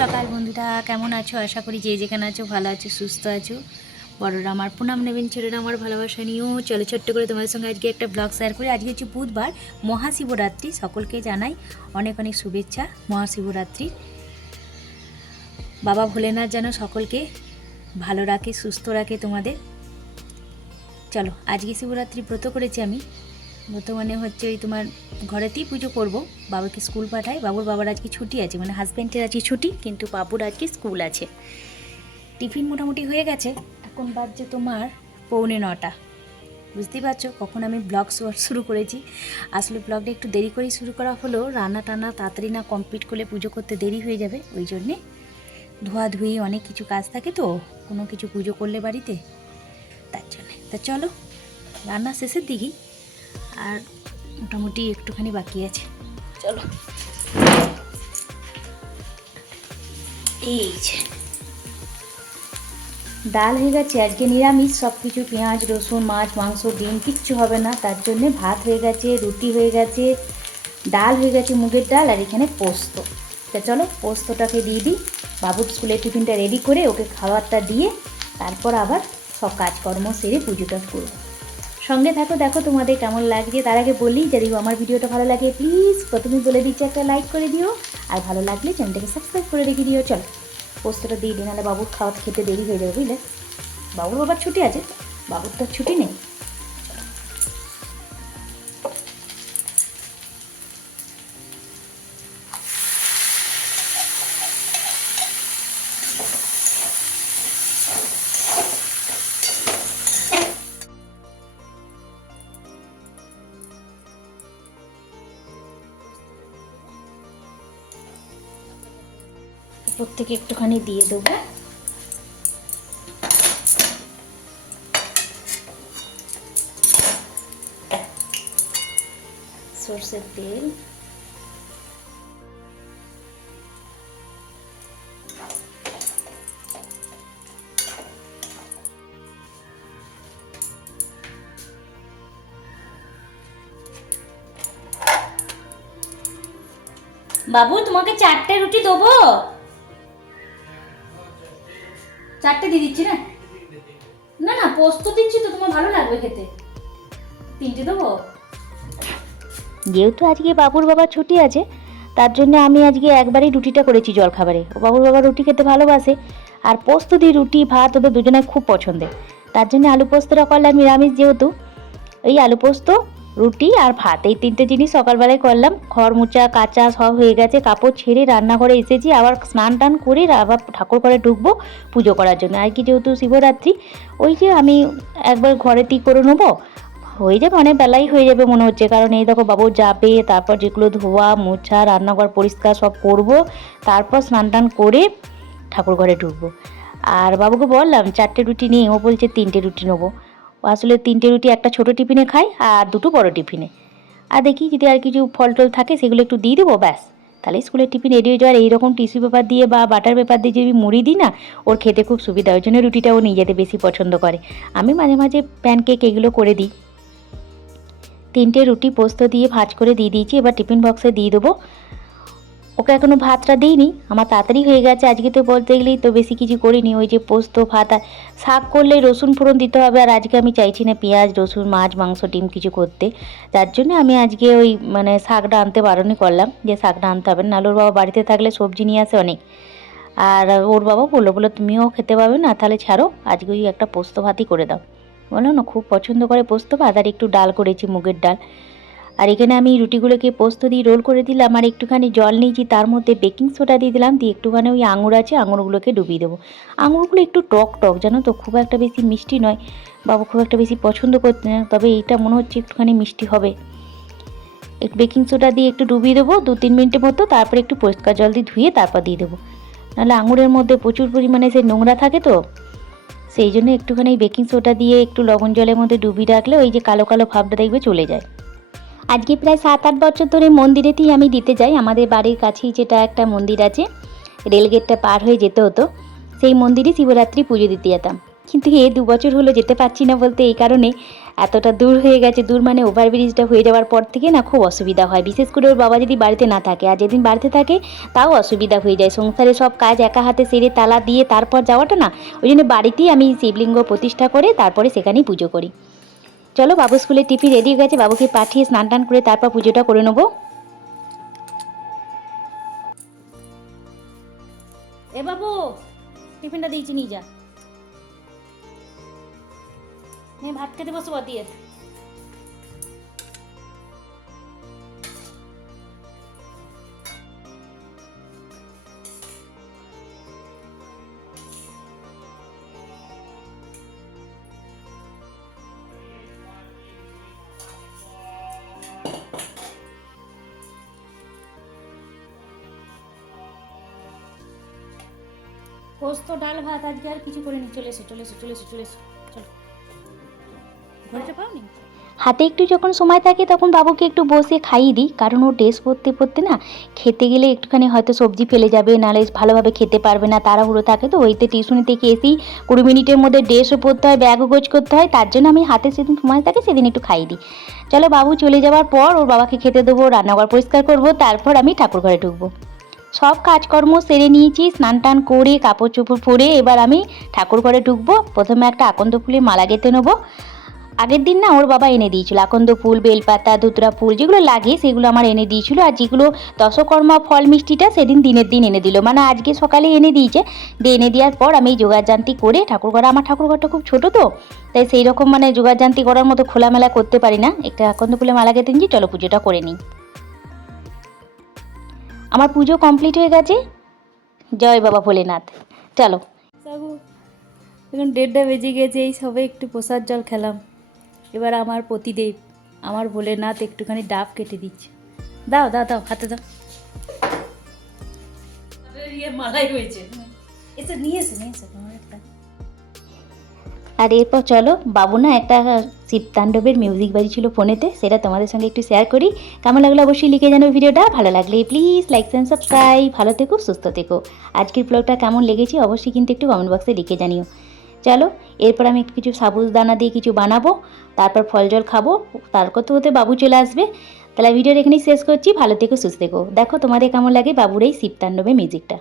সকাল বন্ধুরা, কেমন আছো? আশা করি যে যেখানে আছো ভালো আছো, সুস্থ আছো। বড়রা আমার প্রণাম নেবেন, ছোটরা আমার ভালোবাসা নিয়েও চলো ছোট্ট করে তোমাদের সঙ্গে আজকে একটা ব্লগ শেয়ার করি। আজকে হচ্ছে বুধবার, মহাশিবরাত্রি। সকলকে জানাই অনেক অনেক শুভেচ্ছা মহাশিবরাত্রির। বাবা ভোলেনাথ যেন সকলকে ভালো রাখে, সুস্থ রাখে তোমাদের। চলো, আজকে শিবরাত্রি ব্রত করেছি আমি। ব্রত মানে হচ্ছে ওই তোমার ঘরেতেই পুজো করব, বাবাকে স্কুল পাঠাই। বাবার আজকে ছুটি আছে, মানে হাজব্যান্ডের আজকে ছুটি, কিন্তু বাবুর আজকে স্কুল আছে। টিফিন মোটামুটি হয়ে গেছে, এখন বাজছে তোমার 8:45। বুঝতেই পারছো কখন আমি ব্লগ শুরু করেছি। আসলে ব্লগটা একটু দেরি করেই শুরু করা হলো, রান্না টান্না তাড়াতাড়ি না কমপ্লিট করলে পুজো করতে দেরি হয়ে যাবে, ওই জন্যে ধোয়াধুয়ি অনেক কিছু কাজ থাকে তো, কোনো কিছু পুজো করলে বাড়িতে, তার জন্যে। তা চলো, রান্না শেষের দিকেই, আর মোটামুটি একটুখানি বাকি আছে। চলো, এই যে ডাল হয়ে গেছে, আজকে নিরামিষ সব কিছু, পেঁয়াজ রসুন মাছ মাংস ডিম কিচ্ছু হবে না, তার জন্যে ভাত হয়ে গেছে, রুটি হয়ে গেছে, ডাল হয়ে গেছে মুগের ডাল, আর এখানে পোস্ত। তা চলো পোস্তটাকে দিয়ে দিই, বাবুর স্কুলের টিফিনটা রেডি করে ওকে খাবারটা দিয়ে তারপর আবার সব কাজকর্ম সেরে পুজোটা করবো। সঙ্গে থাকো, দেখো তোমাদের কেমন লাগছে। তার আগে বলি, যদি আমার ভিডিওটা ভালো লাগে প্লিজ প্রথমেই বলে দিচ্ছি একটা লাইক করে দিও, আর ভালো লাগলে চ্যানেলটাকে সাবস্ক্রাইব করে রেখে দিও। চলো পোস্তটা দিয়ে দিই, নাহলে বাবুর খাওয়া খেতে দেরি হয়ে যাবে, বুঝলে। বাবার ছুটি আছে, বাবুর তো ছুটি নেই। প্রত্যেকে একটুখানি দিয়ে দেবো। সরষের তেল, বাবু তোমাকে 4টে রুটি দেবো? 4টে দিয়ে দিচ্ছি না, না না পোস্ত দিচ্ছি তো, তোমার ভালো লাগবে খেতে। 3টে দেবো। যেহেতু আজকে বাবুর বাবার ছুটি আছে, তার জন্য আমি আজকে একবারই রুটিটা করেছি জলখাবারে। ও বাবুর বাবা রুটি খেতে ভালোবাসে, আর পোস্ত দিয়ে রুটি ভাত ওদের দুজনের খুব পছন্দের, তার জন্য আলু পোস্তটা করলাম নিরামিষ যেহেতু। এই আলু পোস্ত, রুটি আর ভাত, এই 3টে জিনিস সকালবেলায় করলাম। ঘর মোছা কাচা সব হয়ে গেছে, কাপড় ছেড়ে রান্নাঘরে এসেছি, আবার স্নান টান করে আবার ঠাকুর ঘরে ঢুকবো পুজো করার জন্য। আর কি যেহেতু শিবরাত্রি, ওই যে আমি একবার ঘরেতেই করে নেবো, হয়ে যাবে, অনেক বেলাই হয়ে যাবে মনে হচ্ছে। কারণ এই দেখো বাবু যাবে, তারপর যেগুলো ধোয়া মোছা রান্নাঘর পরিষ্কার সব করব, তারপর স্নান টান করে ঠাকুর ঘরে ঢুকবো। আর বাবুকে বললাম 4টে রুটি নিয়ে, ও বলছে 3টে রুটি নেবো। আসলে 3টে রুটি একটা ছোটো টিফিনে খাই, আর 2টো বড়ো টিফিনে। আর দেখি যদি আর কিছু ফল টল থাকে সেগুলো একটু দিয়ে দেবো, ব্যাস, তাহলে স্কুলের টিফিন রেডি হয়ে যাওয়ার। এইরকম টিস্যু পেপার দিয়ে বা বাটার পেপার দিয়ে যদি মুড়ি দিই না, ওর খেতে খুব সুবিধা, ওই জন্য রুটিটাও নিয়ে যেতে বেশি পছন্দ করে। আমি মাঝে মাঝে প্যানকেক এগুলো করে দিই। 3টে রুটি পোস্ত দিয়ে ভাজ করে দিয়ে দিয়েছি, এবার টিফিন বক্সে দিয়ে দেবো। ওকে এখনও ভাতটা দিইনি, আমার তাড়াতাড়ি হয়ে গেছে আজকে, তো বলতে গেলেই তো বেশি কিছু করিনি, ওই যে পোস্ত ভাত। আর শাক করলে রসুন ফোড়ন দিতে হবে, আর আজকে আমি চাইছি না পেঁয়াজ রসুন মাছ মাংস ডিম কিছু করতে, যার জন্য আমি আজকে ওই মানে শাকটা আনতে বারণই করলাম, যে শাকটা আনতে হবে, নাহলে ওর বাবা বাড়িতে থাকলে সবজি নিয়ে আসে অনেক। আর ওর বাবা বললো তুমিও খেতে পাবে না, তাহলে ছাড়ো, আজকে ওই একটা পোস্ত ভাতই করে দাও। বলো না, খুব পছন্দ করে পোস্ত ভাত। আর একটু ডাল করেছি মুগের ডাল। আর এখানে আমি রুটিগুলোকে পোস্ত দিয়ে রোল করে দিলাম, আর একটুখানি জল নিয়েছি, তার মধ্যে বেকিং সোডা দিয়ে দিলাম, দিয়ে একটুখানি ওই আঙুর আছে আঙুরগুলোকে ডুবিয়ে দেবো। আঙুরগুলো একটু টক টক জানো তো, খুব একটা বেশি মিষ্টি নয়, বাবু খুব একটা বেশি পছন্দ করতে না, তবে এইটা মনে হচ্ছে একটুখানি মিষ্টি হবে। একটু বেকিং সোডা দিয়ে একটু ডুবিয়ে দেবো 2-3 মিনিটের মতো, তারপরে একটু পরিষ্কার জল দিয়ে ধুয়ে তারপর দিয়ে দেবো, নাহলে আঙুরের মধ্যে প্রচুর পরিমাণে সে নোংরা থাকে তো, সেই জন্য একটুখানি বেকিং সোডা দিয়ে একটু লবণ জলের মধ্যে ডুবিয়ে রাখলে ওই যে কালো কালো ভাবটা দেখবে চলে যায়। আজকে প্রায় 7-8 বছর ধরে মন্দিরেতেই আমি দিতে যাই। আমাদের বাড়ির কাছেই যেটা একটা মন্দির আছে, রেলগেটটা পার হয়ে যেতে হতো, সেই মন্দিরে শিবরাত্রি পুজো দিতে যেতাম। কিন্তু 2 বছর হলো যেতে পারছি না বলতে এই কারণে, এতটা দূর হয়ে গেছে, দূর মানে ওভারব্রিজটা হয়ে যাওয়ার পর থেকে না খুব অসুবিধা হয়, বিশেষ করে ওর বাবা যদি বাড়িতে না থাকে, আর যেদিন বাড়িতে থাকে তাও অসুবিধা হয়ে যায়, সংসারে সব কাজ একা হাতে সেরে তালা দিয়ে তারপর যাওয়াটা না, ওই জন্য বাড়িতেই আমি শিবলিঙ্গ প্রতিষ্ঠা করে তারপরে সেখানেই পুজো করি। চলো, বাবু স্কুলের টিফিন রেডি হয়ে গেছে, বাবুকে পাঠিয়ে স্নান টান করে তারপর পুজোটা করে নেবো। এ বাবু, টিফিনটা দিয়েছি, নিয়ে যা, ভাত খেতে বসবো দিয়ে। পোস্ত ডাল ভাত আজকে আর কিছু করে নি, চলে এসো চলে এসো চলে এসো চলে এসো, চলো। ঘড়িটা পাওনি? হাতে একটু যখন সময় থাকে তখন বাবুকে একটু বসে খাইয়ে দিই, কারণ ও ড্রেস পরতে পরতে না খেতে গেলে একটুখানি হয়তো সবজি ফেলে যাবে, নাহলে ভালোভাবে খেতে পারবে না, তাড়াহুড়ো থাকে তো, ওইতে টিউশনি থেকে এসেই 20 মিনিটের মধ্যে ড্রেসও পরতে হয়, ব্যাগও গোছ করতে হয়, তার জন্য আমি হাতে সেদিন সময় থাকে সেদিন একটু খাইয়ে দিই। চলো, বাবু চলে যাওয়ার পর ওর বাবাকে খেতে দেবো, রান্নাঘর পরিষ্কার করবো, তারপর আমি ঠাকুর ঘরে ঢুকবো। সব কাজকর্ম সেরে নিয়েছি, স্নান টান করে কাপড় চোপড় পরে এবার আমি ঠাকুর ঘরে ঢুকবো। প্রথমে একটা আকন্দ ফুলের মালা গেঁথে নেবো। আগের দিন না ওর বাবা এনে দিয়েছিল আকন্দ ফুল, বেলপাতা, ধুতরা ফুল, যেগুলো লাগে সেগুলো আমার এনে দিয়েছিল, আর যেগুলো দশকর্মা ফল মিষ্টিটা সেদিন দিনের দিন এনে দিল, মানে আজকে সকালে এনে দিয়েছে। দিয়ে এনে দেওয়ার পর আমি যোগাযান্তি করে ঠাকুর ঘরে, আমার ঠাকুর ঘরটা খুব ছোটো তো, তাই সেই রকম মানে যোগাযান্তি করার মতো খোলামেলা করতে পারি না, একটা আকন্দ ফুলের মালা গেঁথে নিয়েছি, চলো পুজোটা করে নিই। আমার পুজো কমপ্লিট হয়ে গেছে, জয় বাবা ভোলেনাথ। চলো, এখন 1:30 বেজে গেছে, এই সবে একটু প্রসাদ জল খেলাম। এবার আমার পতিদেব, আমার ভোলেনাথ একটুখানি ডাব কেটে দিচ্ছে, দাও দাও দাও, হাতে দাও। মালাই হয়েছে, এসে নিয়ে এসে নিয়ে এসে একটা। আর এরপর চলো, বাবু না একটা শিবতাণ্ডবের মিউজিক বাজিয়েছিল ফোনেতে, সেটা তোমাদের সঙ্গে একটু শেয়ার করি। কেমন লাগলো অবশ্যই লিখে জানো ভিডিওটা, ভালো লাগলে প্লিজ লাইক অ্যান্ড সাবস্ক্রাইব। ভালো থেকো, সুস্থ থেকো। আজকের ব্লগটা কেমন লেগেছে অবশ্যই কিন্তু একটু কমেন্ট বক্সে লিখে জানিও। চলো, এরপর আমি কিছু সাবুদানা দিয়ে কিছু বানাবো, তারপর ফল জল খাবো, তার করতে হতে বাবু চলে আসবে। তাহলে ভিডিওটা এখানেই শেষ করছি, ভালো থেকো, সুস্থ থেকো। দেখো তোমাদের কেমন লাগে বাবুর এই শিবতাণ্ডবের মিউজিকটা।